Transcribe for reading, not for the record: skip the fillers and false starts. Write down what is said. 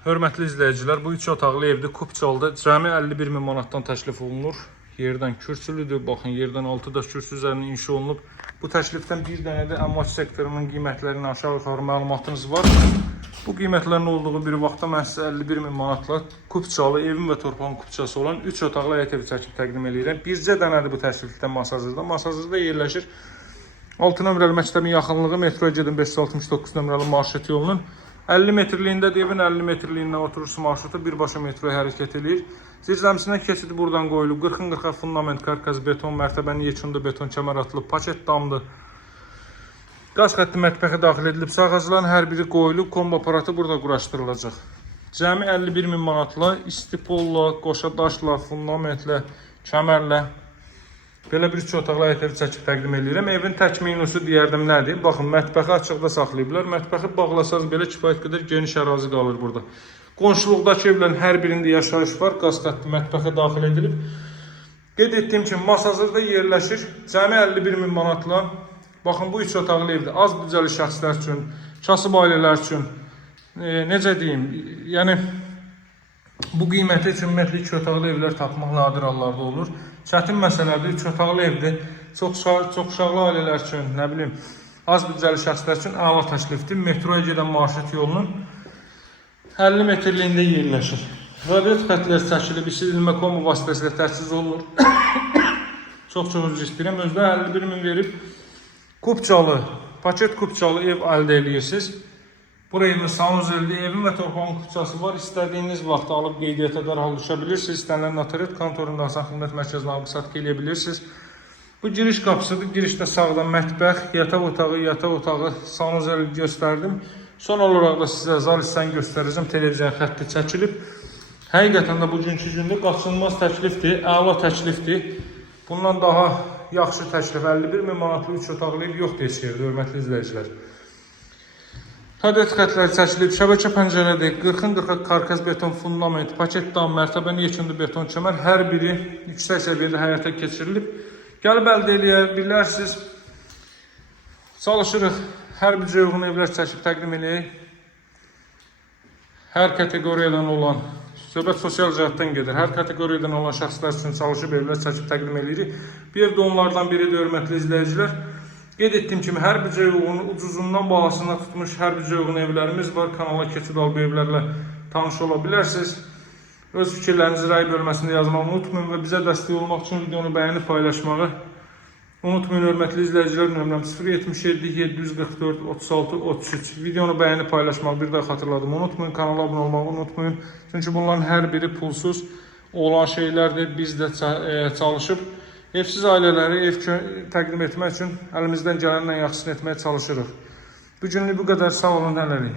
Hörmətli izləyicilər, bu 3 otaqlı evdə Kupçalda cəmi 51.000 manatdan təklif olunur. Yerdən kürsülüdür. Baxın, yerdən 6 daş kürsü üzərində inşa olunub. Bu təklifdən bir dənə də əmlak sektorunun qiymətlərinin aşağı-yuxarı məlumatınız var. Bu qiymətlərin olduğu bir vaxtda mən sizə 51.000 manatla Kupçalı, evin və torpağın Kupçası olan 3 otaqlı həyət evi çəkib təqdim edirəm. Bircə dənədir bu təklifdən Masazırda. Masazırda yerləşir. 6 nömrəli məktəbin yaxınlığı metroya gedin 569 nömrəli marşrut yolunun 50 metrliyindədir. Evin 50 metrliyindən oturursa marşrutu birbaşa metroya hərəkət edir. Zirzəmisindən keçidi buradan qoyulub. 40-40 fundament, karkaz, beton, mərtəbənin yekunda beton kəmər atılıb, paket damdır. Qaz xətti mətbəxə daxil edilib. Sağacıların hər biri qoyulub, kombo aparatı burada quraşdırılacaq. Cəmi 51.000 manatla, istipolla, qoşa daşla, fundamentlə, kəmərlə belə bir 3 otaqlı həyət evi çəkib təqdim edirəm. Evin tək minusu deyərdim nədir? Baxın, mətbəxi açıqda saxlayıblar. Mətbəxi bağlasaz belə kifayət qədər geniş ərazi qalır burada. Qonşuluqdakı evlərin hər birində yaşayış var. Qaz xətti mətbəxə daxil edilib. Qeyd etdiyim kimi Masazırda yerləşir. Cəmi 51.000 manatla. Baxın, bu 3 otaqlı evdə az büdcəli şəxslər üçün, kasıb ailələr üçün, necə deyim, yəni bu qiyməti üçün ümumiyyətlə 2 otaqlı evlər tapmaq nadir hallarda olur. Çətin məsələdir, 3 otaqlı evdir. Çox uşaqlı ailələr üçün, nə bilim, az büdcəli şəxslər üçün əla təklifdir. Metroya gedən marşrut yolunun 50 metrliyində yerləşir. Radiat xətləri çəkilib, isidilmə kombo vasitəsilə təchiz olunur. Çox üzr istəyirəm. Özdə 51.000 verib Kupçalı, paket Kupçalı ev əldə edirsiniz. Buraya sanuzelli evin və torpağın Kupçası var. İstədiyiniz vaxt alıb qeydiyyata dərhal düşə bilirsiniz. İstənilən notariat kontorunda asan xidmət mərkəzinə alıb-satqı eləyə bilirsiniz. Bu giriş qapısıdır. Girişdə sağda mətbəx, yataq otağı, sanuzelli göstərdim. Son olaraq da sizə zal hissəni göstərəcəm. Televiziya xətti çəkilib. Həqiqətən də bugünkü gündə qaçınılmaz təklifdir, əla təklifdir. Bundan daha yaxşı təklif 51.000 manatlı 3 otaqlı ev yoxdur heç yerdə, hörmətli izləyicilər. Radiat xətləri çəkilib, şəbəkə pəncərədir, 40-40 karkaz beton fundament, paket dam, mərtəbənin yekunda beton kəmər, hər biri yüksək səviyyədə həyata keçirilib. Gəlib əldə eləyə bilərsiniz. Çalışırıq, hər bir uyğun evlər çəkib təqdim eləyək. Hər kateqoriyadan olan, söhbət sosial cəhətdən gedir. Hər kateqoriyadan olan şəxslər üçün çalışıb evlər çəkib təqdim edirik. Bir ev də onlardan biridir, hörmətli izləyicilər. Qeyd etdiyim kimi, hər bir uyğun, ucuzundan bahasına tutmuş hər bir uyğun evlərimiz var. Kanala keçid alıb evlərlə tanış ola bilərsiniz. Öz fikirlərinizi rəy bölməsində yazmağı unutmayın və bizə dəstək olmaq üçün videonu bəyənib paylaşmağı unutmayın, hörmətli izləyicilər. Nömrəm 077 744 36 33. Videonu bəyənib paylaşmağı bir daha xatırladım. Unutmayın, kanala abunə olmağı unutmayın. Çünki bunların hər biri pulsuz olan şeylərdir. Biz də çalışıb evsiz ailələri ev təqdim etmək üçün əlimizdən gələnlə yaxşısını etməyə çalışırıq. Bu günlük bu qədər. Sağ olun, hələlik.